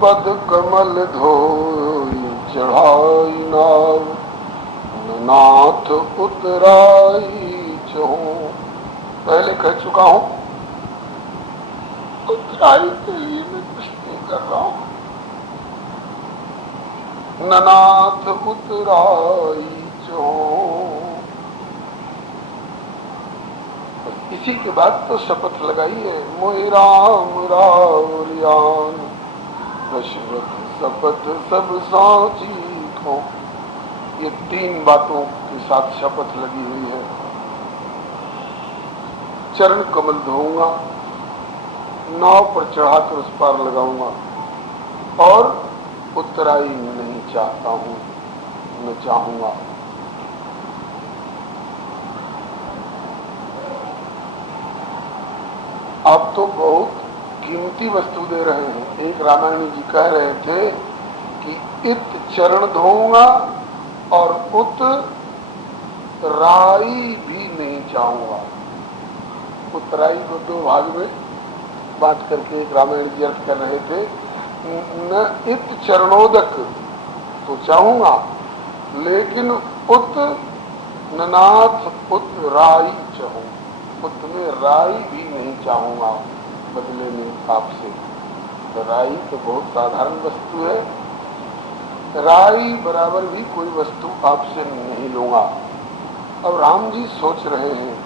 पद कमल धोई चढ़ाई नाव, नाथ उतराई चहूं। पहले कह चुका हूं, उतराई के लिए मैं कुछ नहीं कर रहा हूं। नाथ उतराई चहूं। इसी के बाद तो शपथ लगाई है, मोहि राम रावरियान, दशरथ शपथ सब साची को। ये 3 बातों के साथ शपथ लगी हुई है। चरण कमल धोऊंगा, नाव पर चढ़ाकर उस पार लगाऊंगा, और उत्तराई नहीं चाहता हूं, न चाहूंगा। आप तो बहुत कीमती वस्तु दे रहे हैं। एक रामायणी जी कह रहे थे कि इत चरण धोऊंगा और उत राई भी नहीं चाहूंगा। उत्तराई को 2 भाग में बांट करके एक रामायण जी अर्थ कर रहे थे। न इत चरणोदक तो चाहूंगा, लेकिन उत ननाथ उत राई चाहूं, उत में राई भी नहीं चाहूंगा बदले में आपसे। तो राई तो बहुत साधारण वस्तु है, राई बराबर भी कोई वस्तु आपसे नहीं लूंगा। अब राम जी सोच रहे हैं,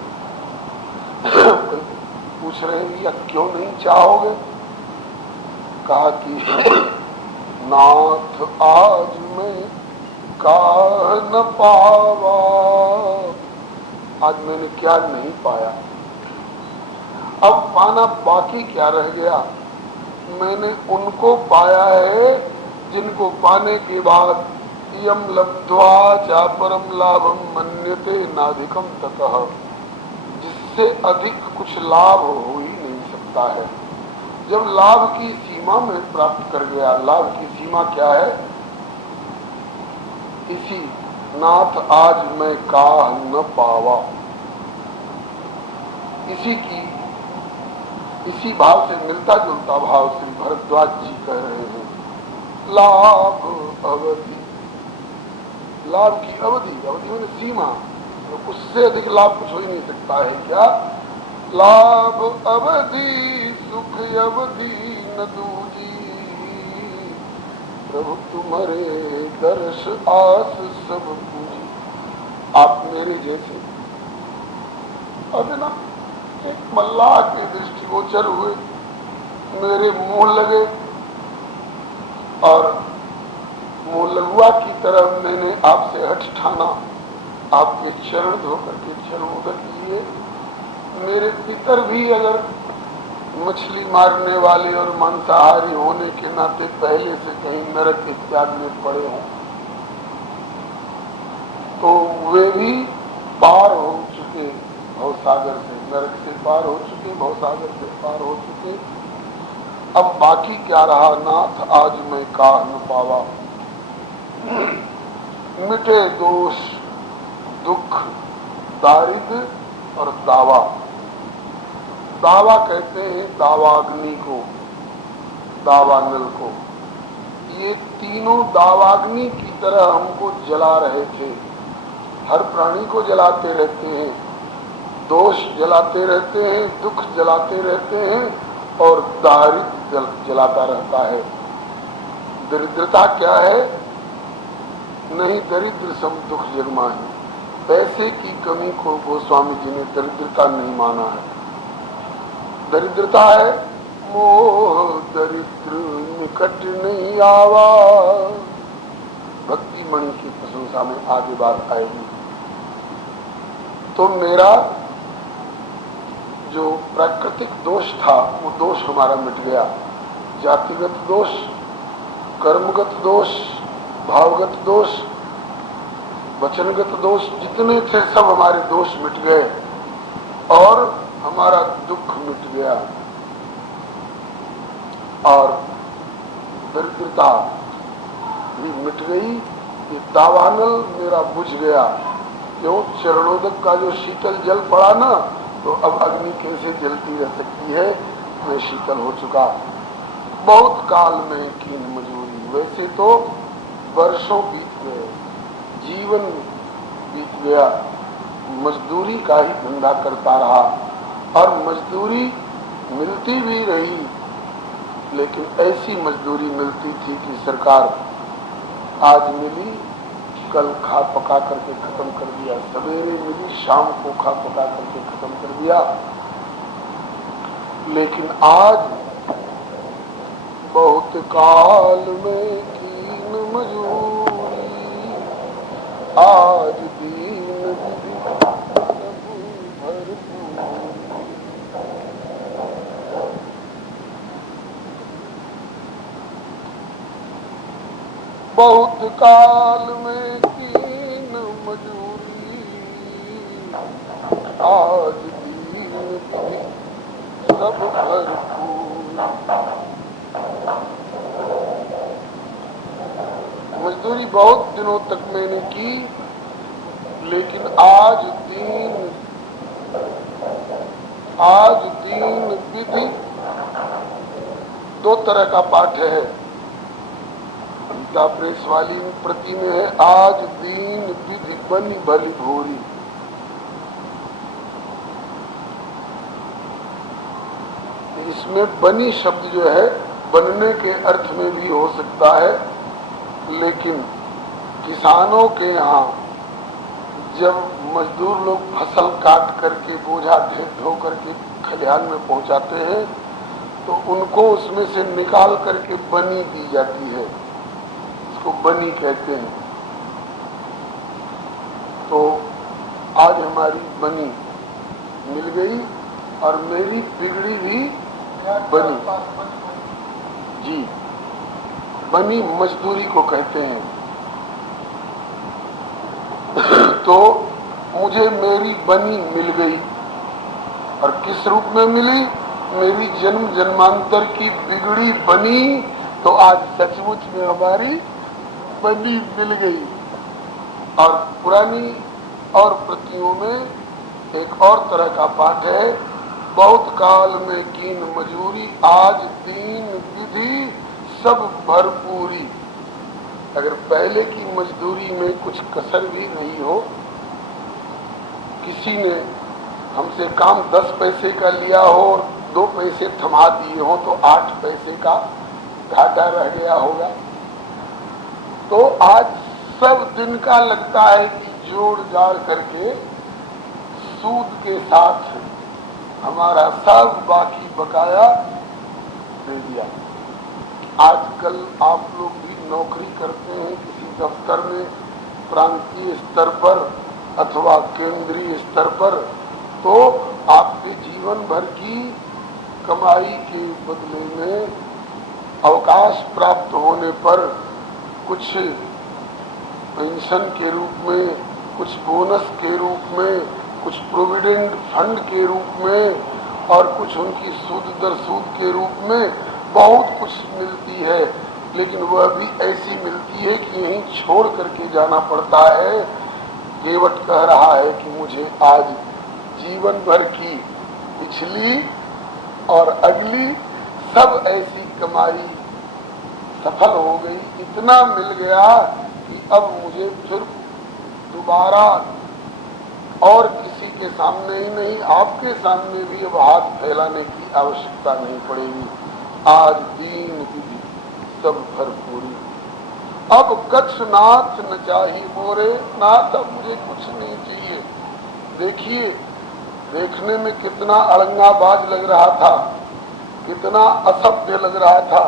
पूछ रहे हैं, या क्यों नहीं चाहोगे? कहा कि नाथ आज मैं काह न पावा, आज मैंने क्या नहीं पाया, अब पाना बाकी क्या रह गया? मैंने उनको पाया है जिनको पाने के बाद यम लब्ध्वा चा परम लाभम मन्यते नाधिकम ततः, जिससे अधिक कुछ लाभ हो ही नहीं सकता है। जब लाभ की सीमा में प्राप्त कर गया, लाभ की सीमा क्या है? इसी नाथ आज मैं काह न पावा, इसी भाव से मिलता जुलता भाव श्री भरद्वाज जी कह रहे हैं, लाभ अवधि, लाभ की अवधि, अवधि मैंने सीमा, तो उससे अधिक लाभ कुछ हो ही नहीं सकता है। क्या? लाभ अवधि सुख अवधि न दूजी, प्रभु तुम्हारे दर्श आस सब पूजी। आप मेरे जैसे अब ना एक मल्लाह के दृष्टिगोचर हुए, मेरे मुंह लगे, और मुंह लगुआ की तरह मैंने आपसे हठ ठाना, आपके चरण धोकर के चरणोदक लिए। मेरे पितर भी अगर मछली मारने वाले और मांसाहारी होने के नाते पहले से कहीं नरक इत्यादि में पड़े हों, तो वे भी पार हो चुके भवसागर से, नरक से पार हो चुके, भवसागर से पार हो चुके। अब बाकी क्या रहा? नाथ आज मैं काह न पावा, मिटे दोष दुख दारिद्र और दावा। दावा कहते हैं दावाग्नि को, दावानल को। ये तीनों दावाग्नि की तरह हमको जला रहे थे। हर प्राणी को जलाते रहते हैं, दोष जलाते रहते हैं, दुख जलाते रहते हैं, और दारिद्र जलाता रहता है। दरिद्रता क्या है? नहीं दरिद्र सम दुख जगमाही। पैसे की कमी को गोस्वामी जी ने दरिद्रता नहीं माना है। दरिद्रता है मोह दरिद्र निकट नहीं आवा। भक्ति मणि की प्रशंसा में आगे बात आएगी। तो मेरा जो प्राकृतिक दोष था वो दोष हमारा मिट गया। जातिगत दोष, कर्मगत दोष, भावगत दोष, वचनगत दोष, जितने थे सब हमारे दोष मिट गए और हमारा दुख मिट गया और दरिद्रता भी मिट गई। ये दावानल मेरा बुझ गया। क्यों? चरणोदक का जो शीतल जल पड़ा ना, तो अब अग्नि कैसे जलती रह सकती है? मैं शीतल हो चुका। बहुत काल में कीन मजूरी। वैसे तो वर्षों बीत गए, जीवन बीत गया, मजदूरी का ही धंधा करता रहा और मजदूरी मिलती भी रही, लेकिन ऐसी मजदूरी मिलती थी कि सरकार आज मिली, कल खा पका करके खत्म कर दिया, सवेरे मिली, शाम को खा पका करके खत्म कर दिया। लेकिन आज बहुत काल में कीन मजूरी, आज दीन विधि भरपूर। बहुत काल में कीन मजूरी, आज दीन विधि सब भरपूर। मजदूरी बहुत दिनों तक मैंने की, लेकिन आज दीन विधि। दो तरह का पाठ है, गीता प्रेस वाली प्रति में है, आज दीन विधि बनी भली भोरी। इसमें बनी शब्द जो है बनने के अर्थ में भी हो सकता है, लेकिन किसानों के यहाँ जब मजदूर लोग फसल काट करके बोझा ढो करके खलिहान में पहुंचाते हैं तो उनको उसमें से निकाल करके बनी दी जाती है, इसको बनी कहते हैं। तो आज हमारी बनी मिल गई और मेरी बिगड़ी भी बनी। जी, बनी मजदूरी को कहते हैं। तो मुझे मेरी बनी मिल गई और किस रूप में मिली? मेरी जन्म जन्मांतर की बिगड़ी बनी, तो आज सचमुच में हमारी बनी मिल गई। और पुरानी और प्रतियों में एक और तरह का पाठ है, बहुत काल में कीन मजूरी, आज दीन विधि सब भरपूरी। अगर पहले की मजदूरी में कुछ कसर भी नहीं हो, किसी ने हमसे काम 10 पैसे का लिया हो और 2 पैसे थमा दिए हो तो 8 पैसे का घाटा रह गया होगा। तो आज सब दिन का लगता है कि जोड़ जाड़ करके सूद के साथ हमारा सब बाकी बकाया दे दिया। आजकल आप लोग भी नौकरी करते हैं किसी दफ्तर में, प्रांतीय स्तर पर अथवा केंद्रीय स्तर पर, तो आपके जीवन भर की कमाई के बदले में अवकाश प्राप्त होने पर कुछ पेंशन के रूप में, कुछ बोनस के रूप में, कुछ प्रोविडेंट फंड के रूप में और कुछ उनकी सूद दर सूद के रूप में बहुत कुछ मिलती है। लेकिन वह भी ऐसी मिलती है कि यहीं छोड़ करके जाना पड़ता है। केवट कह रहा है कि मुझे आज जीवन भर की पिछली और अगली सब ऐसी कमाई सफल हो गई, इतना मिल गया कि अब मुझे फिर दोबारा और किसी के सामने ही नहीं, आपके सामने भी अब हाथ फैलाने की आवश्यकता नहीं पड़ेगी। आज दीन विधि सब भरपूरी, अब कच्छ नाथ न चाहिए मोरे, नाथ अब मुझे कुछ नहीं चाहिए। देखिए, देखने में कितना अड़ंगाबाज लग रहा था, कितना असभ्य लग रहा था,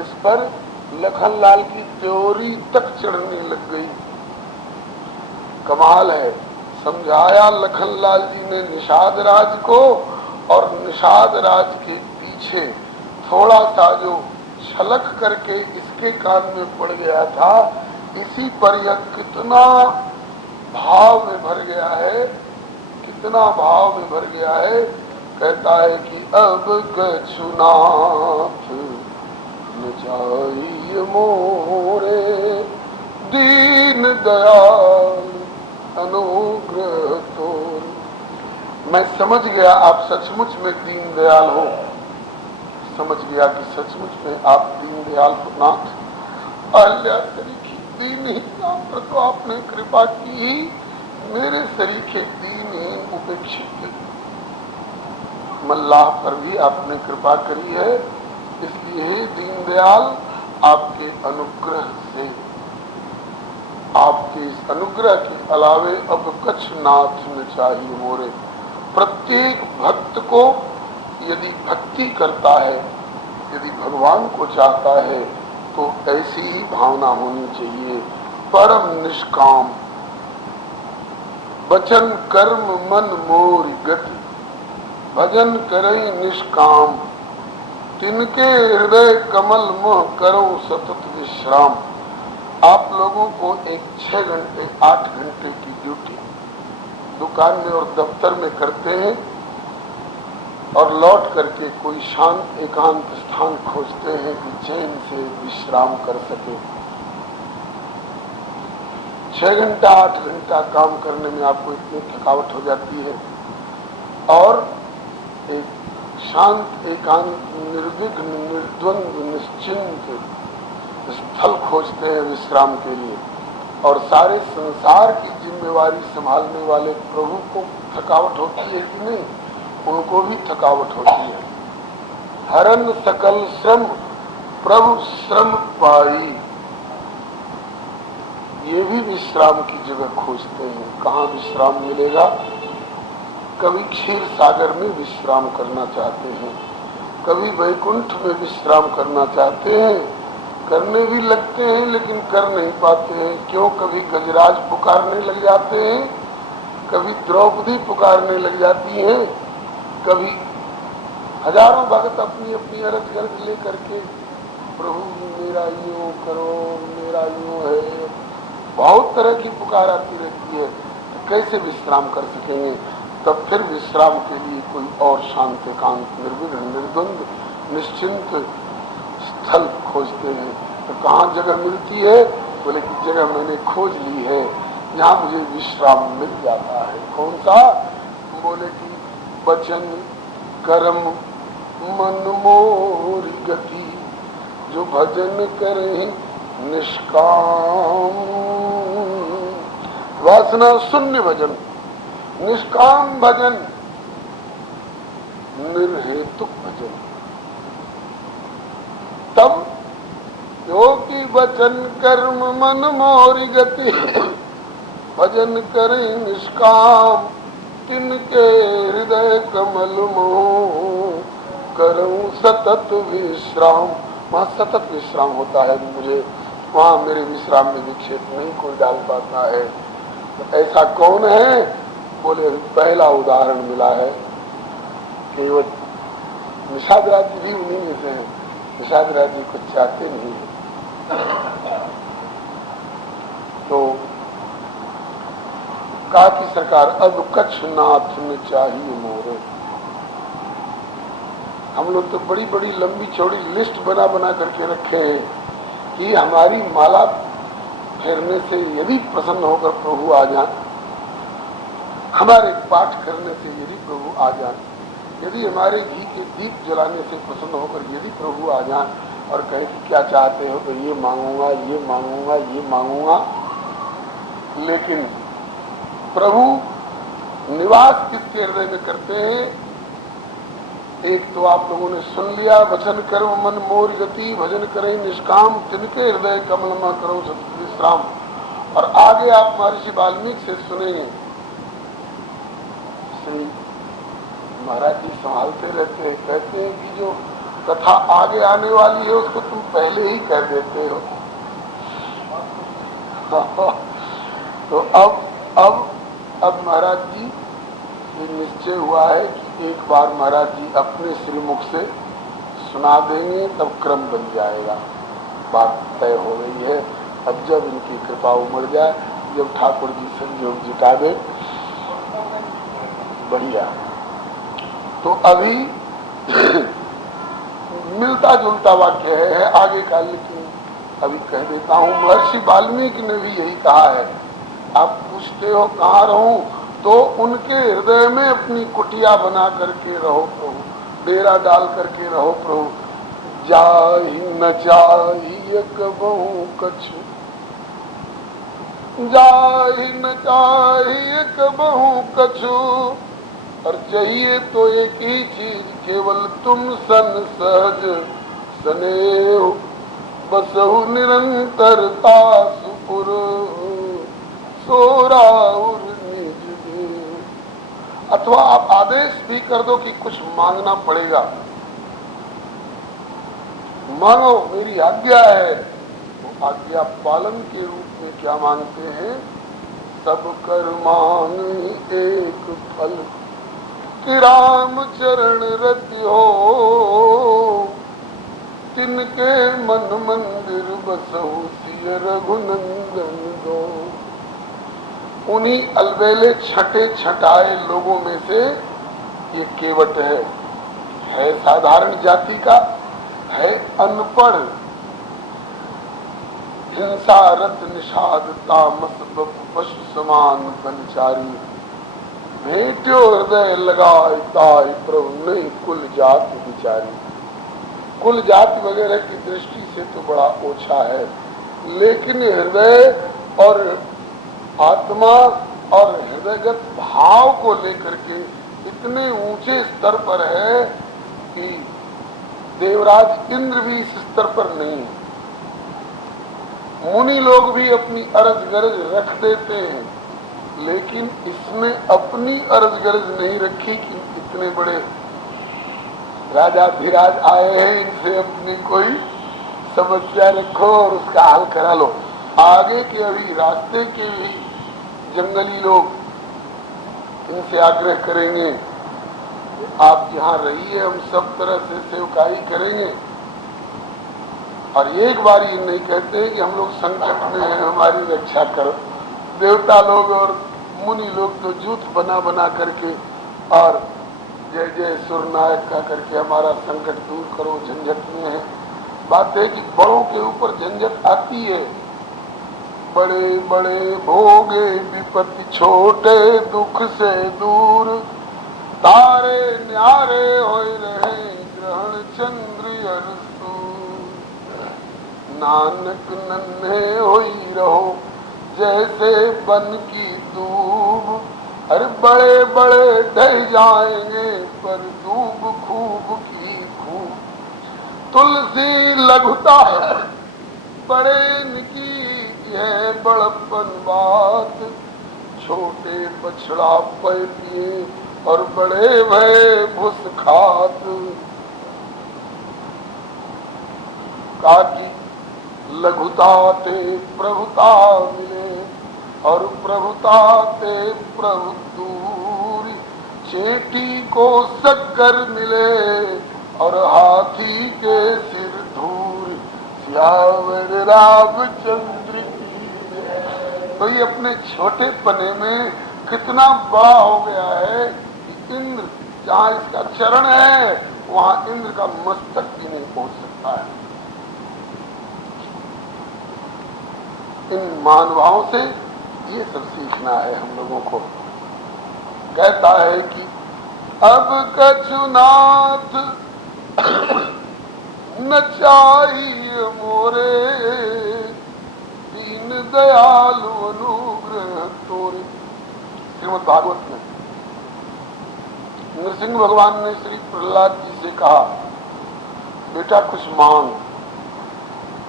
इस पर लखनलाल की त्योरी तक चढ़ने लग गई। कमाल है। समझाया लखनलाल जी ने निषाद राज को, और निषाद राज के पीछे थोड़ा सा जो छलक करके इसके कान में पड़ गया था, इसी पर यह कितना भाव में भर गया है, कितना भाव में भर गया है। कहता है कि अब कछुनाथ न चाहिए मोरे, दीन दयाल अनुग्रह तोर। मैं समझ गया आप सचमुच में दीन दयाल हो, समझ गया कि सचमुच में आप दीनदयाल नाथ अहल्या सरीखे दीनहीन पर तो आपने कृपा की, मेरे सरीखे दीनहीन उपेक्षित मल्लाह पर भी आपने कृपा करी है। इसलिए दीनदयाल आपके अनुग्रह से, आपके इस अनुग्रह के अलावे अब कछ नाथ न चाहिए मोरे। प्रत्येक भक्त को यदि भक्ति करता है, यदि भगवान को चाहता है, तो ऐसी ही भावना होनी चाहिए। परम निष्काम वचन कर्म मन मोर गति, भजन करे निष्काम तिनके हृदय कमल मोह करो सतत विश्राम। आप लोगों को एक 6 घंटे 8 घंटे की ड्यूटी दुकान में और दफ्तर में करते हैं और लौट करके कोई शांत एकांत स्थान खोजते हैं कि चैन से विश्राम कर सके। 6 घंटा 8 घंटा काम करने में आपको इतनी थकावट हो जाती है और एक शांत एकांत निर्विघ्न निर्द्वंद निश्चिंत स्थल खोजते हैं विश्राम के लिए। और सारे संसार की जिम्मेवारी संभालने वाले प्रभु को थकावट होती है कि नहीं? उनको भी थकावट होती है। हरन सकल श्रम प्रभु श्रम पाई, ये भी विश्राम की जगह खोजते हैं। कहाँ विश्राम मिलेगा? कभी क्षीर सागर में विश्राम करना चाहते हैं, कभी वैकुंठ में विश्राम करना चाहते हैं, करने भी लगते हैं लेकिन कर नहीं पाते हैं। क्यों? कभी गजराज पुकारने लग जाते हैं, कभी द्रौपदी पुकारने लग जाती हैं, कभी हजारों भक्त अपनी अपनी अरज गर्ज ले करके प्रभु मेरा यूं करो, मेरा यूं है, बहुत तरह की पुकार आती रहती है। तो कैसे विश्राम कर सकेंगे? तब फिर विश्राम के लिए कोई और शांत एकांत निर्विघ्न निर्द्वंद निश्चिंत स्थल खोजते हैं। तो कहाँ जगह मिलती है? बोले कि जगह मैंने खोज ली है, यहाँ मुझे विश्राम मिल जाता है। कौन सा? बोले कि वचन कर्म मन मोर गति, जो भजन करे निष्काम। वासना शून्य भजन, निष्काम भजन, निर्हेतुक भजन। तब योगी वचन कर्म मन मोरी गति, भजन करे निष्काम तिनके हृदय कमल मोह करूं सतत विश्राम। वहाँ सतत विश्राम होता है। मुझे वहाँ मेरे विश्राम में विक्षेप नहीं कोई डाल पाता है। तो ऐसा कौन है? बोले पहला उदाहरण मिला है कि वो निषाद राज्य भी उन्हीं में से हैं। निषाद राज्य को चाहते नहीं है। तो कहा कि सरकार अब कच्छ नाथ में चाहिए मोरे। हम लोग तो बड़ी बड़ी लंबी चौड़ी लिस्ट बना बना करके रखे हैं कि हमारी माला फेरने से यदि प्रसन्न होकर प्रभु आ जाए, हमारे पाठ करने से यदि प्रभु आ जाए, यदि हमारे घी के दीप जलाने से प्रसन्न होकर यदि प्रभु आ जाए और कहे कि क्या चाहते हो, तो ये मांगूंगा, ये मांगूंगा, ये मांगूंगा। लेकिन प्रभु निवास किसके हृदय में करते हैं? एक तो आप लोगों ने सुन लिया, वचन कर्म मन मोर गति, भजन करें निष्काम तिनके हृदय कमल में करो सत विश्राम। और आगे आप महर्षि वाल्मीकि से सुनेंगे, श्री महाराज जी संभालते रहते हैं, कहते हैं कि जो कथा आगे आने वाली है उसको तुम पहले ही कह देते हो। तो अब महाराज जी ये निश्चय हुआ है कि एक बार महाराज जी अपने श्रीमुख से सुना देंगे, तब क्रम बन जाएगा। बात तय हो गई है। अब जब इनकी कृपा उमड़ जाए, जब ठाकुर जी संयोग जुटा दे, बढ़िया। तो अभी मिलता जुलता वाक्य है आगे का, लेकिन अभी कह देता हूँ। महर्षि वाल्मीकि ने भी यही कहा है। आप पूछते हो कहाँ रहूं, तो उनके हृदय में अपनी कुटिया बना करके रहो प्रभु, डेरा डाल करके रहो प्रभु। जाहि न चाहिए कबहू कछु, जाहि न चाहिए कबहू कछु, और चाहिए तो एक ही चीज केवल तुम सन सहज स्नेह बसहु निरंतरता सुपुर सोराउर निज देव। अथवा आप आदेश भी कर दो कि कुछ मांगना पड़ेगा, मानो मेरी आज्ञा है, तो आज्ञा पालन के रूप में क्या मांगते हैं? सब कर मांग एक फल कि राम चरण रति हो, तिनके मन मंदिर बसहु सिय रघुनंदन दो। उन्हीं अलबेले छठे छठाए लोगों में से ये केवट है साधारण जाति का, है अनपढ़, हिंसा रत निषाद तामस पशु समान बनचारी, भेंट्यो हृदय लगाए ताय प्रभु नहीं कुल जाति बिचारी। कुल जाति वगैरह की दृष्टि से तो बड़ा ओछा है, लेकिन हृदय और आत्मा और हृदयगत भाव को लेकर के इतने ऊंचे स्तर पर है कि देवराज इंद्र भी इस स्तर पर नहीं है। मुनि लोग भी अपनी अरज गरज रख देते हैं, लेकिन इसने अपनी अरज गरज नहीं रखी कि इतने बड़े राजाधिराज आए हैं, इनसे अपनी कोई समस्या रखो और उसका हल करा लो। आगे के अभी रास्ते के भी जंगली लोग इनसे आग्रह करेंगे, आप यहाँ रहिए, हम सब तरह से सेवकाई करेंगे। और एक बार ये नहीं कहते कि हम लोग संकट में हैं, हमारी रक्षा करो। देवता लोग और मुनि लोग तो जूथ बना बना करके और जय जय सुरनायक का करके हमारा संकट दूर करो, झंझट में है। बात है कि बड़ों के ऊपर झंझट आती है, बड़े बड़े भोगे विपत्ति छोटे दुख से दूर, तारे न्यारे होए रहे ग्रहण चंद्र अरसू, नानक नन्हे होई रहो जैसे बन की दूब, अरे बड़े बड़े ढह जाएंगे पर दूब खूब की खूब, तुलसी लघुता बड़े निकी है बड़प्पन बात, छोटे बछड़ा पै पिए और बड़े भय भुस खात, काकी लघुता ते प्रभुता मिले और प्रभुता ते प्रभु दूरी, चेटी को शक्कर मिले और हाथी के सिर धूर, सियावर रामचंद्र की। तो ये अपने छोटे पने में कितना बड़ा हो गया है कि इंद्र जहाँ इसका चरण है वहाँ इंद्र का मस्तक भी नहीं पहुंच सकता है। इन मानवाओं से ये सब सीखना है हम लोगों को। कहता है कि अब कछुनाथ न चाहिए मोरे, दीन दयालु अनुग्रह तोरे। श्रीमद् भागवत में नरसिंह भगवान ने श्री प्रहलाद जी से कहा, बेटा कुछ मांग।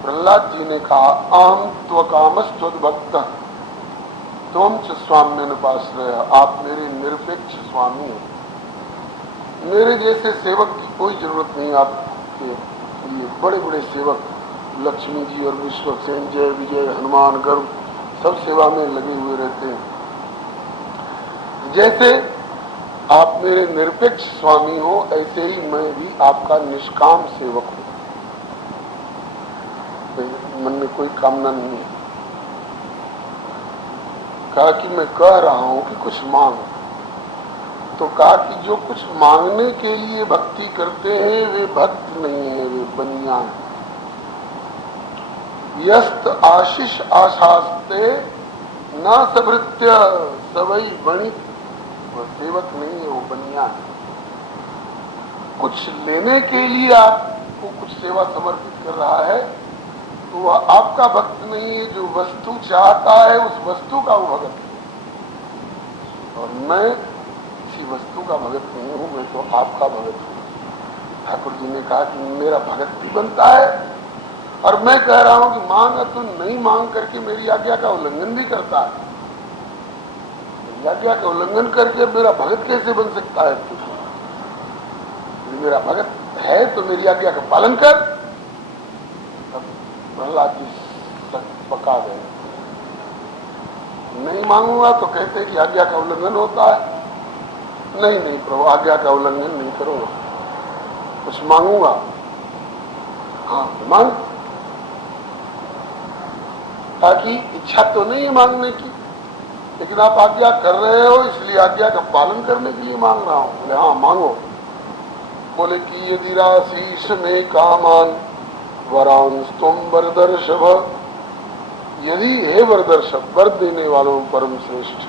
प्रहलाद जी ने कहा, अहम त्वकामस्त्वद्भक्त त्वं च स्वाम्यनुपाश्रय, आप मेरे निरपेक्ष स्वामी हैं। मेरे जैसे सेवक की कोई जरूरत नहीं आपके लिए। बड़े बड़े सेवक लक्ष्मी जी और विश्वसेन, जय विजय, हनुमान, गरुड़ सब सेवा में लगे हुए रहते हैं। जैसे आप मेरे निरपेक्ष स्वामी हो, ऐसे ही मैं भी आपका निष्काम सेवक हूँ। मन में कोई कामना नहीं है। कहा कि मैं कह रहा हूं कि कुछ मांग। तो कहा कि जो कुछ मांगने के लिए भक्ति करते हैं वे भक्त नहीं है, वे बनिया है। यस्त आशीष आशास्ते न सभृत्य सवई बणित, वो सेवक नहीं है, वो बनिया है। कुछ लेने के लिए आप को कुछ सेवा समर्पित कर रहा है तो वह आपका भक्त नहीं है। जो वस्तु चाहता है उस वस्तु का वो भगत है, और मैं किसी वस्तु का भगत नहीं हूं, मैं तो आपका भगत हूं। ठाकुर जी ने कहा कि मेरा भगत भी बनता है, और मैं कह रहा हूं कि मांगा तो नहीं मांग करके मेरी आज्ञा का उल्लंघन भी करता है। मेरी आज्ञा का उल्लंघन करके मेरा भगत कैसे बन सकता है? मेरा भगत है तो मेरी आज्ञा का पालन कर। प्रहलाद जी पका गए, नहीं मांगूंगा तो कहते कि आज्ञा का उल्लंघन होता है। नहीं नहीं प्रभु, आज्ञा का उल्लंघन नहीं करूंगा, कुछ मांगूंगा। हाँ मांग, ताकि इच्छा तो नहीं है मांगने की, लेकिन आप आज्ञा कर रहे हो इसलिए आज्ञा का पालन करने के लिए मांग रहा हूं। बोले हाँ मांगो। बोले कि यदि राशीष में कामान वरांस तुम वरदर्शभ, यदि हे वरदर्शभ, वर देने वालों परम श्रेष्ठ,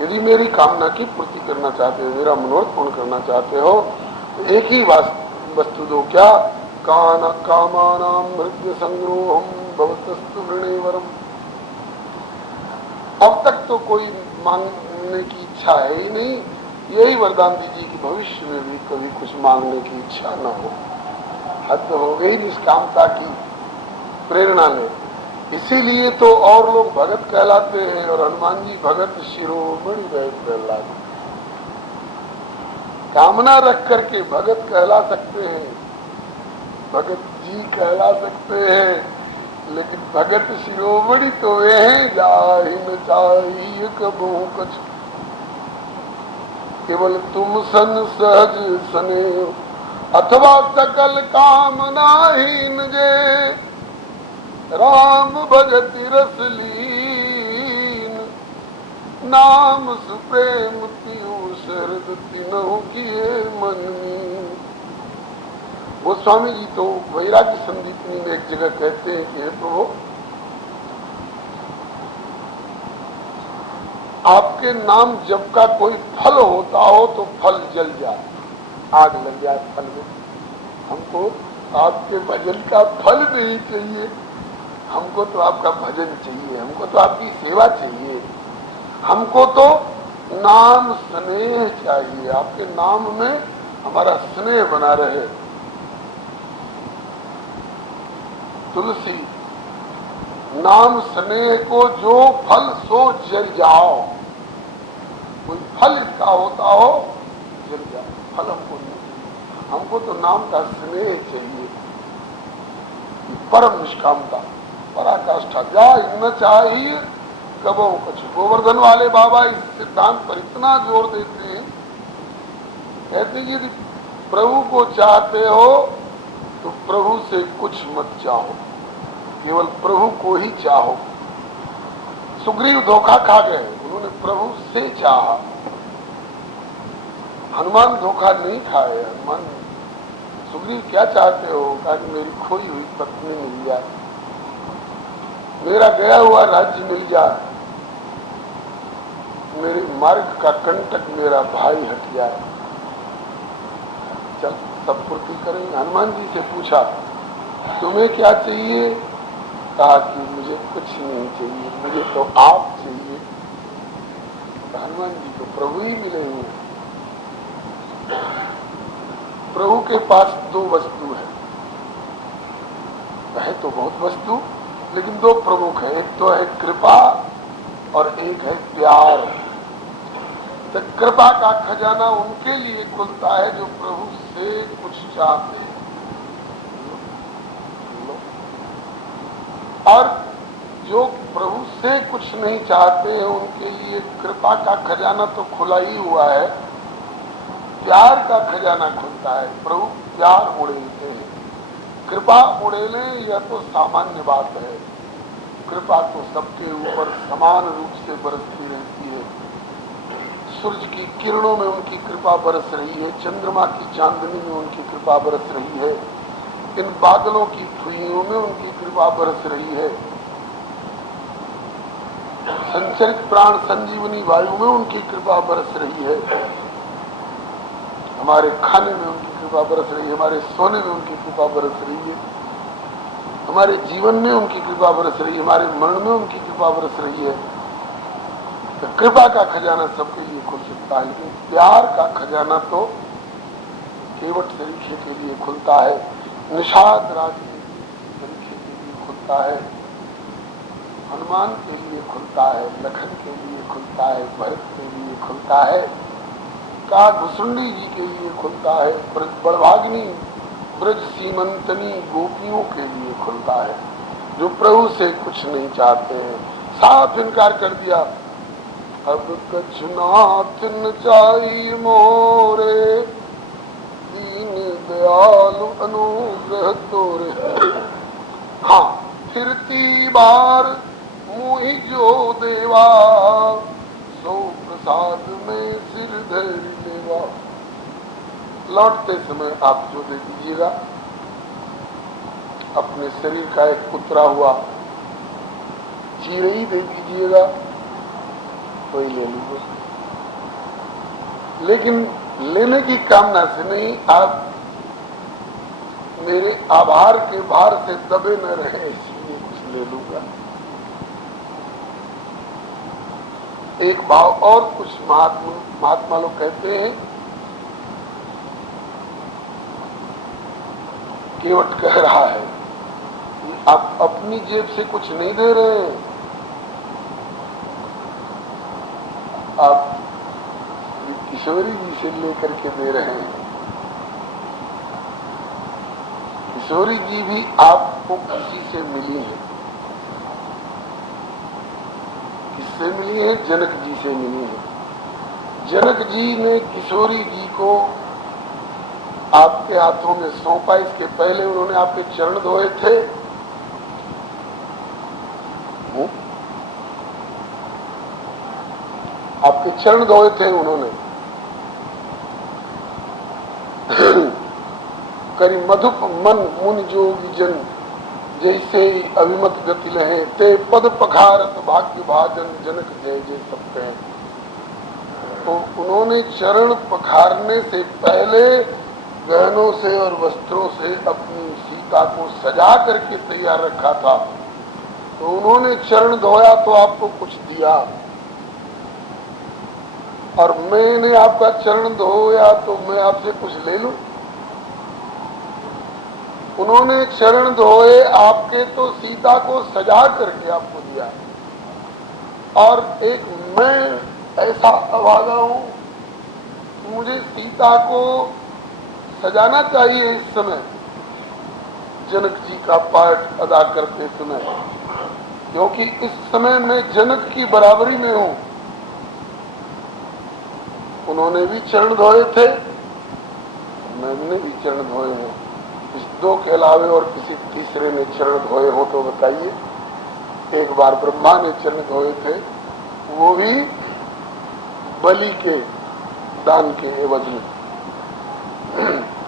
यदि मेरी कामना की पूर्ति करना चाहते हो, मेरा मनोरथ पूर्ण करना चाहते हो, तो एक ही वस्तु दो। क्या? कान कामानाम हृदय संग्रोहम भवतस्तु वृणेवरम। अब तक तो कोई मांगने की इच्छा है ही नहीं, यही वरदान दीजिए कि भविष्य में भी कभी कुछ मांगने की इच्छा न हो। हद हो गई निष्कामता की प्रेरणा में। इसीलिए तो और लोग भगत कहलाते हैं, और हनुमान जी भगत शिरोमणि रहे प्रहलाद। कामना रख करके भगत कहला सकते हैं, भगत जी कहला सकते हैं, लेकिन भगत शिरोमणि तो वे हैं जाहि न चाहिए कबहू कछ, केवल तुम सन सहज सने, अथवा सकल कामनाहीन जे राम भजति रस लीन, नाम सुप्रेम पीयूष हृदय तिन्हु किए मन मीन। गोस्वामी जी तो वैराग्य संदीपनी में एक जगह कहते हैं कि हे प्रभु, आपके नाम जब का कोई फल होता हो तो फल जल जाए, आग लग जाए फल में। हमको आपके भजन का फल नहीं चाहिए, हमको तो आपका भजन चाहिए, हमको तो आपकी सेवा चाहिए, हमको तो नाम स्नेह चाहिए, आपके नाम में हमारा स्नेह बना रहे। तुलसी नाम स्नेह को जो फल सो जल जाओ, कोई फल इसका होता हो जल जाओ, फल हमको नहीं चाहिए, हमको तो नाम का स्नेह चाहिए। परम निष्कामता, पराकाष्ठा, जा न चाहिए कबो कुछ। गोवर्धन वाले बाबा इस सिद्धांत पर इतना जोर देते हैं, कहते हैं यदि प्रभु को चाहते हो तो प्रभु से कुछ मत चाहो, केवल प्रभु को ही चाहो। सुग्रीव धोखा खा गए, उन्होंने प्रभु से चाहा। हनुमान धोखा नहीं खाए। हनुमान, सुग्रीव क्या चाहते हो? कहा कि मेरी खोई हुई पत्नी मिल जाए, मेरा गया हुआ राज्य मिल जाए, मेरे मार्ग का कंटक मेरा भाई हट जाए, चल सब पूर्ति करेंगे। हनुमान जी से पूछा तुम्हें क्या चाहिए? कहा कि मुझे कुछ नहीं चाहिए, मुझे तो आप चाहिए। हनुमान जी को प्रभु ही मिले हुए। प्रभु के पास दो वस्तु है तो बहुत वस्तु, लेकिन दो प्रमुख है, एक तो है कृपा और एक है प्यार। तो कृपा का खजाना उनके लिए खुलता है जो प्रभु से कुछ चाहते हैं, और जो प्रभु से कुछ नहीं चाहते हैं उनके लिए कृपा का खजाना तो खुला ही हुआ है, प्यार का खजाना खुलता है। प्रभु प्यार उड़ेलते हैं, कृपा उड़ेले यह तो सामान्य बात है। कृपा तो सबके ऊपर समान रूप से बरसती रहती है। सूरज की किरणों में उनकी कृपा बरस रही है, चंद्रमा की चांदनी में उनकी कृपा बरस रही है, इन बादलों की ठुइयों में उनकी कृपा बरस रही है, संचरित प्राण संजीवनी वायु में उनकी कृपा बरस रही है। हमारे खाने में उनकी कृपा बरस रही है, हमारे सोने में उनकी कृपा बरस रही है, हमारे जीवन में उनकी कृपा बरस रही है, हमारे मरण में उनकी कृपा बरस रही है। तो कृपा का खजाना सबके लिए खुल सकता है, लेकिन प्यार का खजाना तो केवट सरीखे के लिए खुलता है, निषाद राज सरीखे के लिए खुलता है, हनुमान के लिए खुलता है, लखन के लिए खुलता है, भरत के लिए खुलता है, काकभुसुंडी जी के लिए खुलता है, बड़भागिनी ब्रज सीमंतनी गोपियों के लिए खुलता है, जो प्रभु से कुछ नहीं चाहते हैं। साफ इनकार कर दिया, अब कछु नाथ न चाहिए मोरे, दीन दयालु अनुग्रह तोरे। हाँ, फिरती बार मुहि जो देवा, सो प्रसाद में सिर धर लेवा। लौटते समय आप जो दे दीजिएगा, अपने शरीर का एक उतरा हुआ चिड़ई दे दीजिएगा, कोई ले लीजिए, लेकिन लेने की कामना से नहीं, आप मेरे आभार के भार से दबे न रहे इसलिए कुछ ले लूंगा। एक भाव और कुछ महात्मा लोग कहते हैं, केवट कह रहा है आप अपनी जेब से कुछ नहीं दे रहे हैं, आप किशोरी जी से लेकर के दे रहे हैं। किशोरी जी भी आपको किसी से मिली है, किससे मिली है? जनक जी से मिली है। जनक जी ने किशोरी जी को आपके हाथों में सौंपा, इसके पहले उन्होंने आपके चरण धोए थे। आपके चरण धोए थे उन्होंने। करी मधुप मन मुनि जोगी जन, जैसे अभिमत गति लहे, ते पद पखारत भाग्य भाजन, जनक जय जय सब कहे। तो उन्होंने चरण पखारने से पहले गहनों से और वस्त्रों से अपनी सीता को सजा करके तैयार रखा था। तो उन्होंने चरण धोया तो आपको कुछ दिया, और मैंने आपका चरण धोया तो मैं आपसे कुछ ले लूं? उन्होंने चरण धोए आपके तो सीता को सजा करके आपको दिया, और एक मैं ऐसा अभागा हूं, मुझे सीता को सजाना चाहिए इस समय जनक जी का पाठ अदा करते समय, क्योंकि इस समय मैं जनक की बराबरी में हूं। उन्होंने भी चरण धोए थे, मैंने भी चरण धोए हैं। इस दो के अलावे और किसी तीसरे ने चरण धोए हो तो बताइए। एक बार ब्रह्मा ने चरण धोए थे, वो भी बलि के दान के एवज में।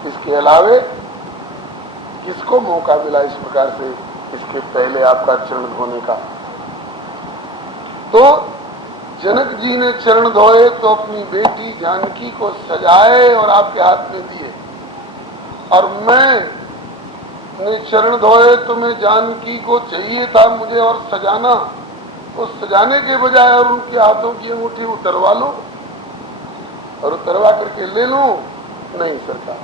इसके अलावे किसको मौका मिला इस प्रकार से इसके पहले आपका चरण धोने का? तो जनक जी ने चरण धोए तो अपनी बेटी जानकी को सजाए और आपके हाथ में दिए, और मैं चरण धोए तो मैं जानकी को चाहिए था मुझे और सजाना, तो सजाने के बजाय और उनके हाथों की अंगूठी उतरवा लो और उतरवा करके ले लो। नहीं सरकार,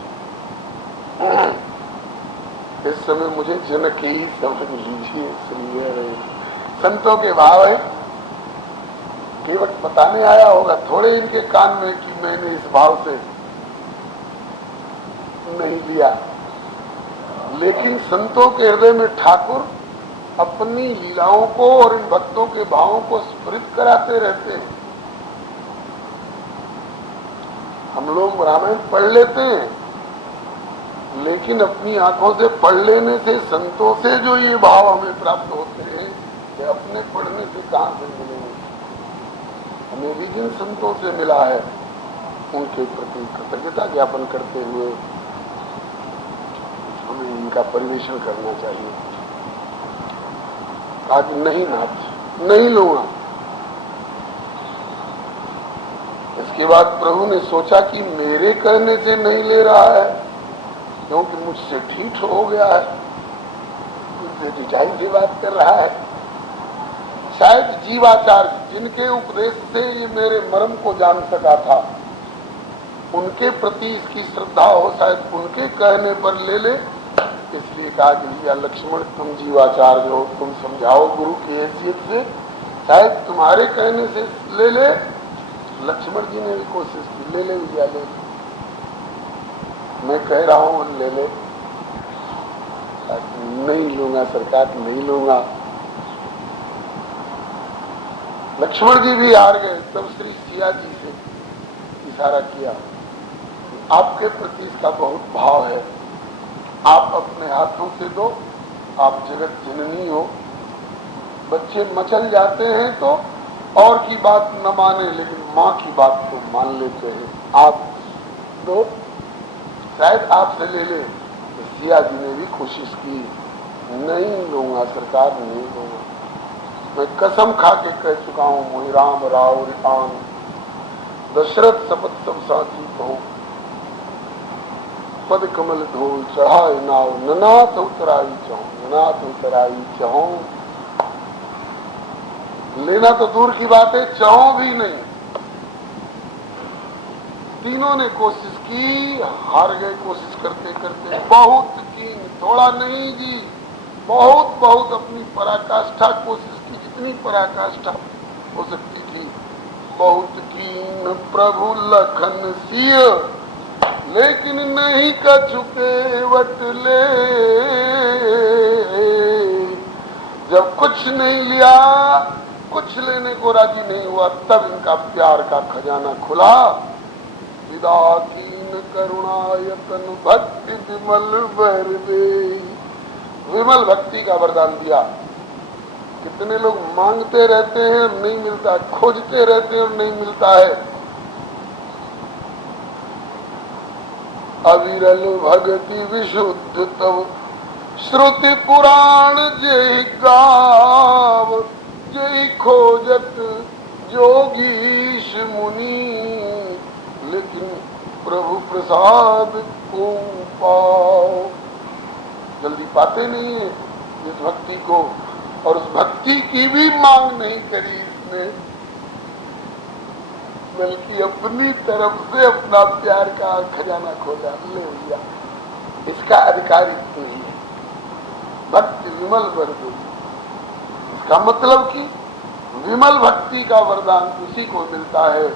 इस समय मुझे जनक ही समझ लीजिए। सुनिए, संतों के भाव है, केवट बताने आया होगा, थोड़े इनके कान में कि मैंने इस भाव से नहीं लिया, लेकिन संतों के हृदय में ठाकुर अपनी लीलाओं को और इन भक्तों के भावों को स्फुरित कराते रहते हैं। हम लोग रामायण पढ़ लेते हैं, लेकिन अपनी आंखों से पढ़ लेने से, संतों से जो ये भाव हमें प्राप्त होते हैं, कि अपने पढ़ने से कहां से मिलेंगे? हमें भी जिन संतों से मिला है उनके प्रति कृतज्ञता ज्ञापन करते हुए हमें इनका परिवेशन करना चाहिए। आज नहीं नाथ, नहीं लूंगा, इसके उसके बाद प्रभु ने सोचा कि मेरे कहने से नहीं ले रहा है, क्योंकि मुझसे ठीक हो गया है, मुझसे डिजाइन से बात कर रहा है। शायद जीवाचार्य जिनके उपदेश से ये मेरे मर्म को जान सका था, उनके प्रति इसकी श्रद्धा हो, शायद उनके कहने पर ले ले। इसलिए कहा कि भैया लक्ष्मण, तुम जीवाचार्य हो, तुम समझाओ गुरु की हैसियत से, शायद तुम्हारे कहने से ले ले। लक्ष्मण जी ने भी कोशिश की, ले ले भैया ले ले, मैं कह रहा हूं ले ले। नहीं लूंगा सरकार, नहीं लूंगा। लक्ष्मण जी भी हार गए। तब श्री सिया जी से इशारा किया, आपके प्रति इसका बहुत भाव है, आप अपने हाथों से दो, आप जगत जननी हो। बच्चे मचल जाते हैं तो और की बात न माने, लेकिन माँ की बात तो मान लेते हैं। आप दो, शायद आपसे ले ले। तो सिया जी ने भी कोशिश की, नहीं लूंगा सरकार, नहीं लूंगा। मैं कसम खा के कह चुका हूं, मोहि राम राव रिपान दशरथ शपथ सब साथी कहूं, पद कमल धोल चढ़ाए नाव, ननाथ उतराई चाहूं, ननाथ उतराई चाहूं। लेना तो दूर की बात है, चाहूं भी नहीं। तीनों ने कोशिश की, हार गए कोशिश करते करते। बहुत कीन, थोड़ा नहीं जी, बहुत बहुत अपनी पराकाष्ठा कोशिश की, जितनी पराकाष्ठा हो सकती थी। बहुत कीन प्रभु लखन सिय, लेकिन नहीं कछुके वट ले। जब कुछ नहीं लिया, कुछ लेने को राजी नहीं हुआ, तब इनका प्यार का खजाना खुला। विदा कीन करुणायतन भक्ति विमल वर दे, विमल भक्ति का वरदान दिया। कितने लोग मांगते रहते हैं और नहीं मिलता, खोजते रहते हैं और नहीं मिलता है। अविरल भगति विशुद्ध तब श्रुति पुराण जय गाव, जय खोजत जोगीश मुनि, लेकिन प्रभु प्रसाद को पाओ। जल्दी पाते नहीं है इस भक्ति को, और उस भक्ति की भी मांग नहीं करी इसने, बल्कि अपनी तरफ से अपना प्यार का खजाना खोला, ले लिया। इसका अधिकारी तो ही है, भक्ति विमल वर दे। इसका मतलब कि विमल भक्ति का वरदान उसी को मिलता है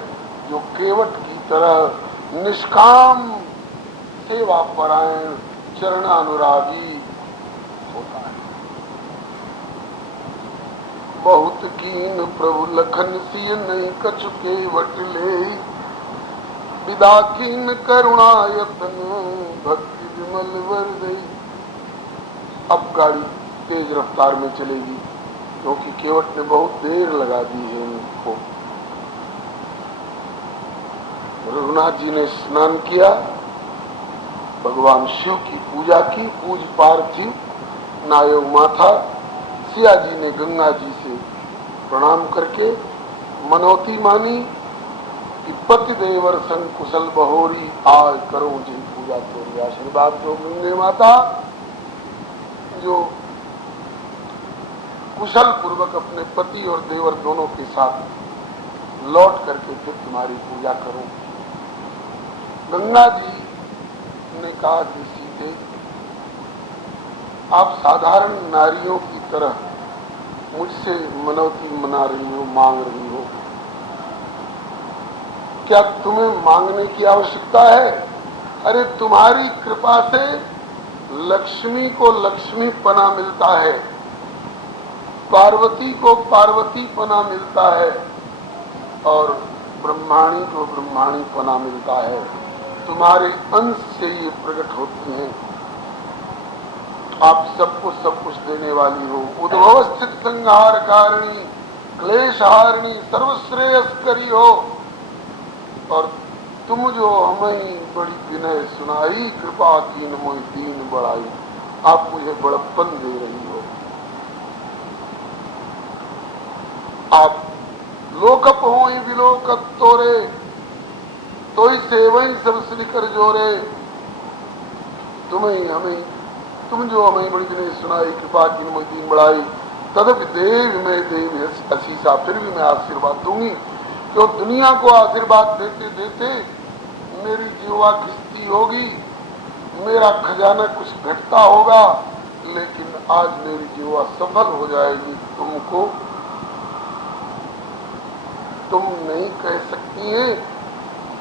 जो केवट की तरह निष्काम सेवा परायण चरणानुरागी होता है। बहुत कीन प्रभु लखन सिय, नहीं कछुके वट ले। विदा कीन करुणायतन भक्ति विमल वर दे। अब गाड़ी तेज रफ्तार में चलेगी, क्योंकि केवट ने बहुत देर लगा दी है इनको। रघुनाथ जी ने स्नान किया, भगवान शिव की पूजा की, पूज पार्थिव नायो माथा। सिया जी ने गंगा जी से प्रणाम करके मनौती मानी कि पति देवर संग कुशल बहोरी, आज करो जी पूजा तेरी। आशीर्वाद दो गंगे माता, जो कुशल पूर्वक अपने पति और देवर दोनों के साथ लौट करके फिर तुम्हारी पूजा करो। गंगा जी ने कहा कि सीते, आप साधारण नारियों की तरह मुझसे मनौती मना रही हो, मांग रही हो, क्या तुम्हें मांगने की आवश्यकता है? अरे तुम्हारी कृपा से लक्ष्मी को लक्ष्मी पना मिलता है, पार्वती को पार्वती पना मिलता है, और ब्रह्माणी को ब्रह्माणी पना मिलता है। तुम्हारे अंश से ये प्रकट होती हैं। आप सबको सब कुछ देने वाली हो, उद्भव स्थित संहार कारिणी, क्लेश हारिणी, सर्वश्रेयस्करी हो। और तुम जो हमें बड़ी विनय सुनाई, कृपा कीन मोहि दीन बढ़ाई, आप मुझे बड़प्पन दे रही हो। आप लोकप हो विलोकत तोरे, तो ही सेवई सब श्री कर जोरे, तुम्हें हमें, तुम जो हमें बड़ी दिने सुनाई, कृपा की दीन बढ़ाई, तदप देव में देव असीसा, फिर भी मैं आशीर्वाद दूंगी। तो दुनिया को आशीर्वाद देते देते मेरी जीवा खिस्ती होगी, मेरा खजाना कुछ घटता होगा, लेकिन आज मेरी जीवा सफल हो जाएगी। तुमको तुम नहीं कह सकती है,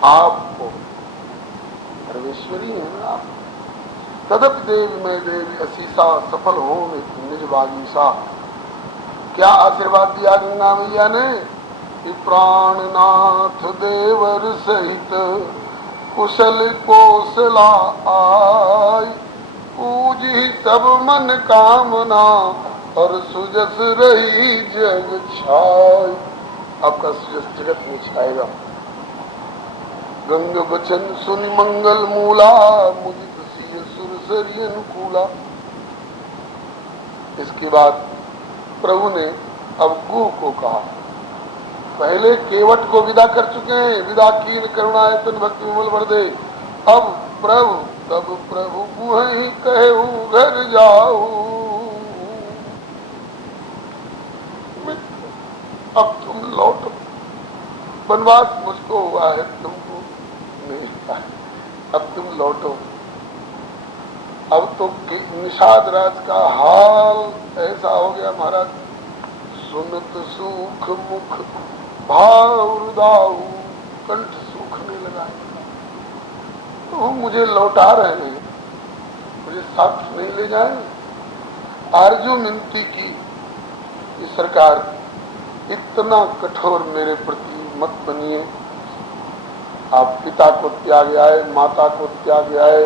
आपको परमेश्वरी है आप। तदप देव में देवी असीसा, सफल हो निज बागीसा। क्या आशीर्वाद दिया गंगा मैया ने कि प्राणनाथ देवर सहित कुशल कोसला आय, पूजी सब मन कामना और सुजस रही जग छाय। आपका सुजस जगत में छाएगा। गंग बचन सुनि मंगल मूला, मुदित सिय सुर सरी अनुकूला। इसके बाद प्रभु ने अब गु को कहा। पहले केवट को विदा कर चुके हैं, विदा कीन करुणायतन भक्ति विमल भर दे। अब प्रभु, तब प्रभु गुहि कहू घर जाऊ, अब तुम लौटो, वनवास मुझको हुआ है, तुमको नहीं हुआ है, अब तुम लौटो। अब तो निषाद राज का हाल ऐसा हो गया महाराज, सुनत सुख मुख भाव हृदाऊ, कंठ सूखने लगा। तो मुझे लौटा रहे हैं, मुझे साथ नहीं ले जाए। आरजू मिनती की कि सरकार इतना कठोर मेरे प्रति मत बनिए। आप पिता को त्याग आए, माता को त्याग आए,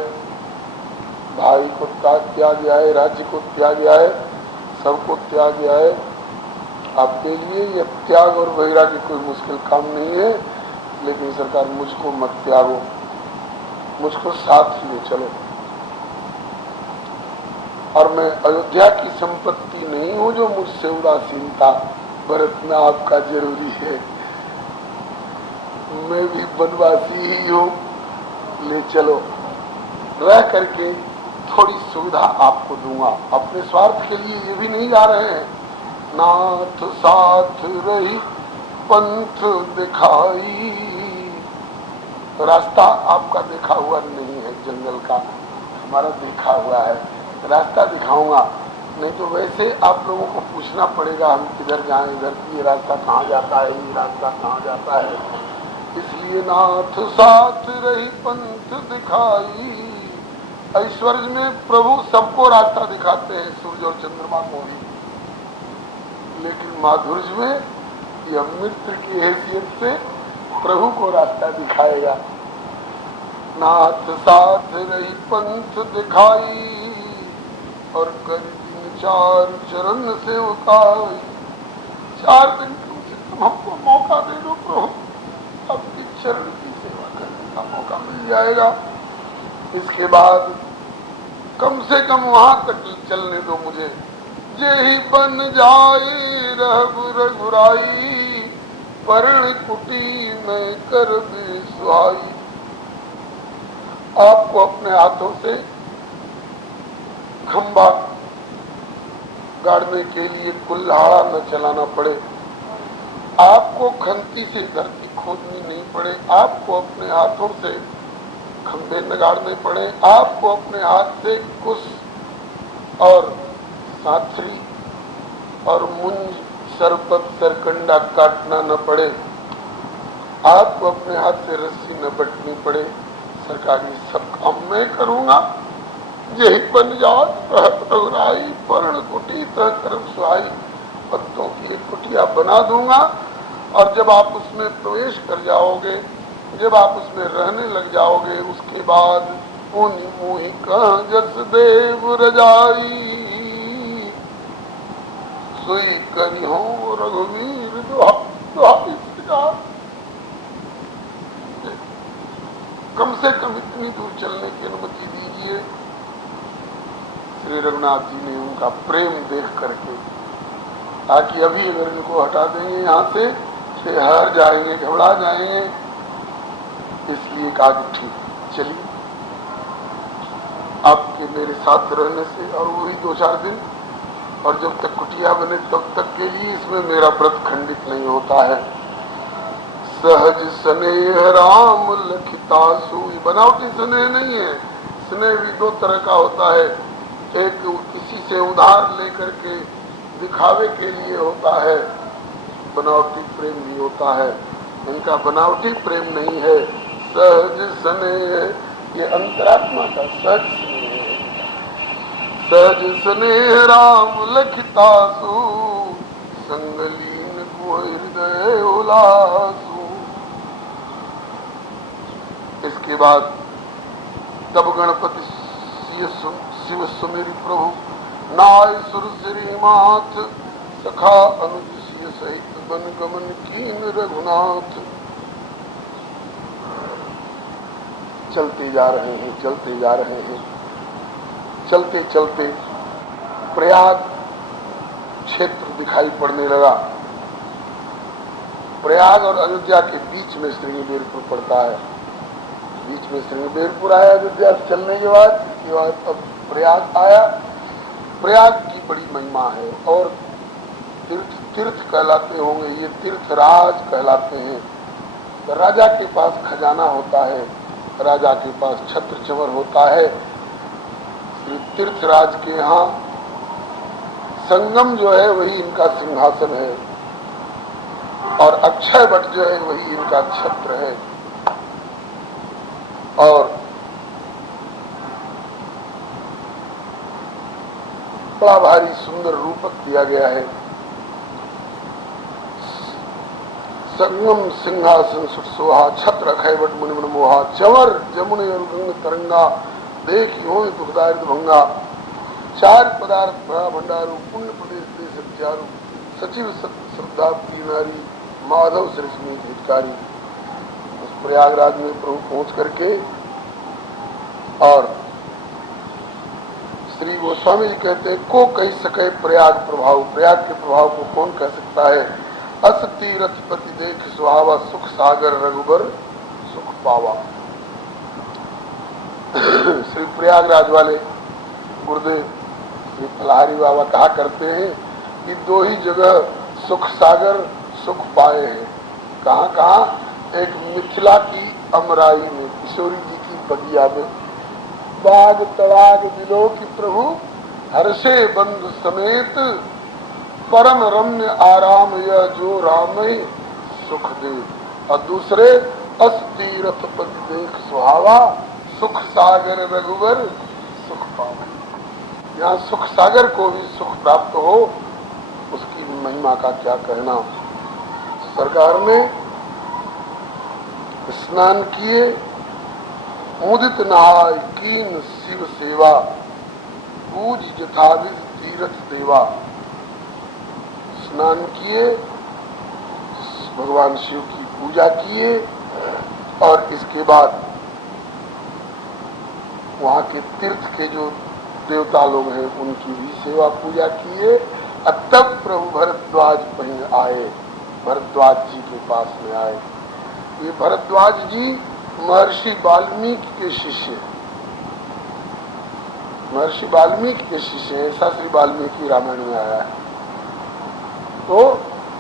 भाई को त्याग आए, राज्य को त्याग आए, सबको त्याग आए। आपके लिए यह त्याग और वैराग्य कोई मुश्किल काम नहीं है, लेकिन सरकार मुझको मत त्यागो, मुझको साथ ले चलो। और मैं अयोध्या की संपत्ति नहीं हूं जो मुझसे उदासीनता बरतना आपका जरूरी है। मैं भी वनवासी ही हूं, ले चलो। रह करके थोड़ी सुविधा आपको दूंगा, अपने स्वार्थ के लिए ये भी नहीं जा रहे हैं। नाथ साथ रही पंथ दिखाई, रास्ता आपका देखा हुआ नहीं है, जंगल का हमारा देखा हुआ है, रास्ता दिखाऊंगा। नहीं तो वैसे आप लोगों को पूछना पड़ेगा हम किधर जाएं, इधर ये रास्ता कहाँ जाता है, ये रास्ता कहाँ जाता है। इसलिए नाथ साथ रही पंथ दिखाई। ऐश्वर्य में प्रभु सबको रास्ता दिखाते हैं, सूर्य और चंद्रमा को भी, लेकिन माधुर्य में यह मित्र की हैसियत से प्रभु को रास्ता दिखाएगा। नाथ साथ रही पंथ दिखाई, और कर दिन चार चरण से उताई। 4 दिन कम से कम हमको मौका दे दो प्रभु, आपकी चरण की सेवा करने का मौका मिल जाएगा। इसके बाद कम से कम वहां तक चलने दो मुझे। जेहि बन जाए रघु रघुराई, पर्ण कुटी में कर सुहाई। आपको अपने हाथों से खंबा गाड़ने के लिए कुल्हाड़ा न चलाना पड़े, आपको खंती से धरती खोदनी नहीं पड़े, आपको अपने हाथों से खंबे न गाड़ने पड़े, आपको अपने हाथ से कुश और साथरी और मुंज सरपत सरकंडा काटना न पड़े, आपको अपने हाथ से रस्सी न बटनी पड़े। सरकार ये सब काम मैं करूंगा। यही बन जात रघुराई, पर्ण कुटी तह कर्म सुहाई। पत्तों की एक कुटिया बना दूंगा, और जब आप उसमें प्रवेश कर जाओगे, जब आप उसमें रहने लग जाओगे, उसके बाद पुनि मोहि कह जस देव रजाई, सोई करी हो रघुवीर दुहाई। कम से कम इतनी दूर चलने की अनुमति दीजिए। श्री रघुनाथ जी ने उनका प्रेम देख करके, ताकि अभी अगर इनको हटा देंगे यहाँ से हार जाएंगे, घबरा जाएंगे। इसलिए कहा कि ठीक चलिए आपके मेरे साथ रहने से, और वही 2-4 दिन, और जब तक कुटिया बने तब तक के लिए इसमें मेरा व्रत खंडित नहीं होता है। सहज स्नेह राम लखिता सुई, बनावटी स्नेह नहीं है। स्नेह भी 2 तरह का होता है, एक किसी से उधार लेकर के दिखावे के लिए होता है, बनावटी प्रेम भी होता है। इनका बनावटी प्रेम नहीं है, सहज स्नेह ये अंतरात्मा का सहज स्नेह है। सहज स्नेह राम लखिता सु संगलीन को हृदय उलासु। इसके बाद तब गणपति शिव सुमेरी प्रभु नाय सुर श्री माथ सखा अनुज सहित बन गमन कीन रघुनाथ। चलते जा रहे हैं, चलते जा रहे हैं, चलते चलते प्रयाग क्षेत्र दिखाई पड़ने लगा। प्रयाग और अयोध्या के बीच में श्रृंगेरपुर पड़ता है। बीच में श्रृंगेरपुर आया अयोध्या चलने के बाद, इसके बाद अब प्रयाग आया। प्रयाग की बड़ी महिमा है और तीर्थ कहलाते होंगे, ये तीर्थराज कहलाते हैं। राजा के पास खजाना होता है, राजा के पास छत्र चंवर होता है। तीर्थराज के यहाँ संगम जो है वही इनका सिंहासन है, और अक्षय वट जो है वही इनका छत्र है। और बड़ा भारी सुंदर रूपक दिया गया है। संगम सिंहासन सुहा छत्र खैबट मुनि मोहा चंवर जमुने और गंग तरंगा देख हो दुखदारित भंगा। 4 पदार्थ भरा भंडारू पुण्य प्रदेश देश चारू सचिव श्रद्धा नारी माधव श्री हितकारी। उस प्रयागराज में प्रभु पहुंच करके, और श्री गोस्वामी जी कहते हैं को कह सके प्रयाग प्रभाव, प्रयाग के प्रभाव को कौन कह सकता है। अस तीरथ पति देख सुहावा सुख सागर रघुबर सुख पावा। श्री प्रयागराज वाले गुरुदेव श्री फलहारी बाबा कहा करते हैं कि 2 ही जगह सुख सागर सुख पाए हैं। कहाँ कहाँ? एक मिथिला की अमराई में, किशोरी जी की बगिया में, बाग तवाग बिलो की प्रभु हर्षे बंधु समेत परम रम्य आराम यह जो राम सुख दे। और दूसरे अस तीरथ पति देख सुहावा सुख सागर रघुवर सुख पावे। यहाँ सुख सागर को भी सुख प्राप्त हो, उसकी महिमा का क्या कहना। सरकार ने स्नान किए, मुदित नहाय कीन शिव सेवा पूज यथाविध तीर्थ देवा। स्नान किए, भगवान शिव की पूजा किए, और इसके बाद वहाँ के तीर्थ के जो देवता लोग हैं उनकी भी सेवा पूजा किए। और तब प्रभु भरद्वाज वहीं आए, भरद्वाज जी के पास में आए। ये भरद्वाज जी महर्षि वाल्मीकि के शिष्य, महर्षि वाल्मीकि के शिष्य हैं। ऐसा श्री वाल्मीकि रामायण में आया है। तो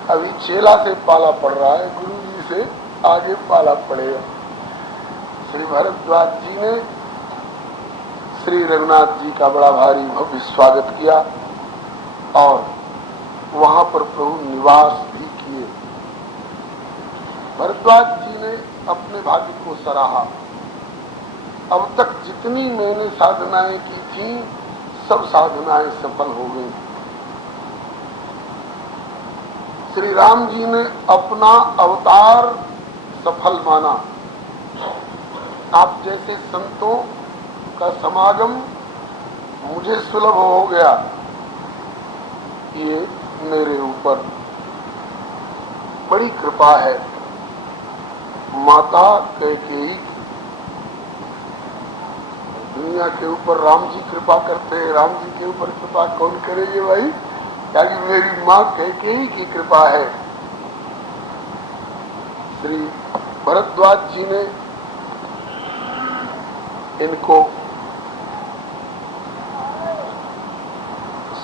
अभी चेला से पाला पड़ रहा है, गुरु जी से आगे पाला पड़ेगा। श्री भरद्वाज जी ने श्री रघुनाथ जी का बड़ा भारी भव्य स्वागत किया, और वहां पर प्रभु निवास भी किए। भरद्वाज जी ने अपने भाग्य को सराहा। अब तक जितनी मैंने साधनाएं की थी, सब साधनाएं सफल हो गई। श्री राम जी ने अपना अवतार सफल माना। आप जैसे संतों का समागम मुझे सुलभ हो गया, ये मेरे ऊपर बड़ी कृपा है। माता कैकेयी दुनिया के ऊपर राम जी कृपा करते हैं, राम जी के ऊपर कृपा कौन करेंगे भाई? क्योंकि मेरी माँ कैकेयी की कृपा है। श्री भरद्वाज जी ने इनको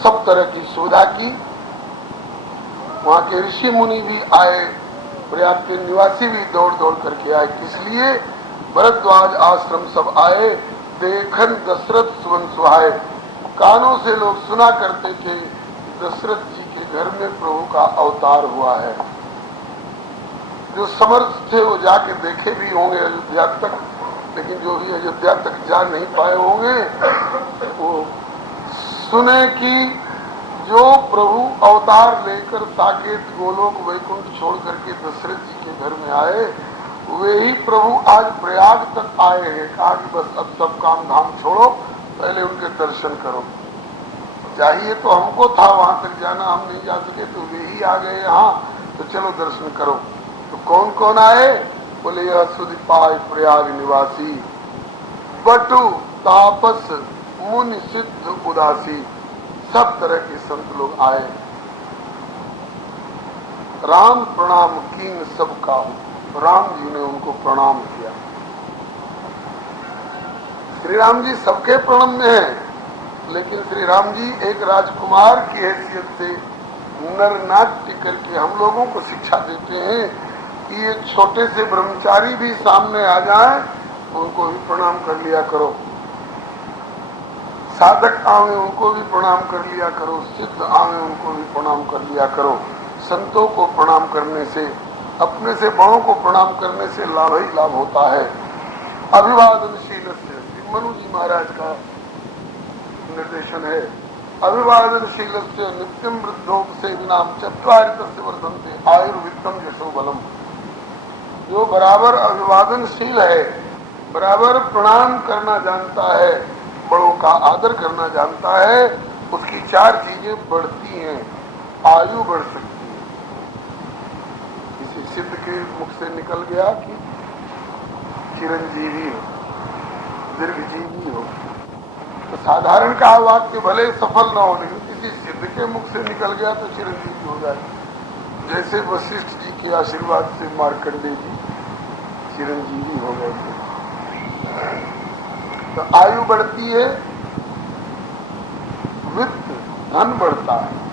सब तरह की सुविधा की। वहां के ऋषि मुनि भी आए, प्रयाग के निवासी भी दौड़ दौड़ करके आए। किस लिए? भरद्वाज आश्रम सब आए, देखन दशरथ सुवन सुहाए। कानों से लोग सुना करते थे दशरथ जी के घर में प्रभु का अवतार हुआ है। जो समर्थ थे वो जाके देखे भी होंगे अयोध्या तक, लेकिन जो भी अयोध्या तक जा नहीं पाए होंगे वो सुने कि जो प्रभु अवतार लेकर साकेत गोलोक वैकुंठ छोड़ करके दशरथ जी के घर में आए, वे ही प्रभु आज प्रयाग तक आए हैं। कहा कि बस अब सब काम धाम छोड़ो, पहले उनके दर्शन करो। चाहिए तो हमको था वहां तक जाना, हम नहीं जा सके तो वे ही आ गए यहाँ, तो चलो दर्शन करो। तो कौन कौन आए? बोले यह सुदीपाय प्रयाग निवासी, बटु तापस मुनि सिद्ध उदासी। सब तरह के संत लोग आए। राम प्रणाम कीन सबका, राम जी ने उनको प्रणाम किया। श्री राम जी सबके प्रणम में हैं, लेकिन श्री राम जी एक राजकुमार की हैसियत से नर नाट्य करके हम लोगों को शिक्षा देते हैं कि ये छोटे से ब्रह्मचारी भी सामने आ जाएं, उनको भी प्रणाम कर लिया करो। साधक आवे उनको भी प्रणाम कर लिया करो, सिद्ध आवे उनको भी प्रणाम कर लिया करो। संतों को प्रणाम करने से, अपने से बड़ों को प्रणाम करने से लाभ ही लाभ होता है। अभिवादनशील से मनु जी महाराज का निर्देशन है। अभिवादनशील से नित्यम वृद्धों से नाम चत्वारित वर्धनते आयुर्वित्तम यशो बलम। जो बराबर अभिवादनशील है, बराबर प्रणाम करना जानता है, बड़ों का आदर करना जानता है, उसकी चार चीजें बढ़ती हैं। आयु बढ़ सकती है। किसी सिद्ध के मुख से निकल गया कि चिरंजीवी हो, दीर्घजीवी हो, तो साधारण का वाक्य भले सफल न हो, लेकिन किसी सिद्ध के मुख से निकल गया तो चिरंजीवी हो जाए। जैसे वशिष्ठ जी के आशीर्वाद से मार्कंडेय जी चिरंजीवी हो गए थे। तो आयु बढ़ती है, वित्त धन बढ़ता है।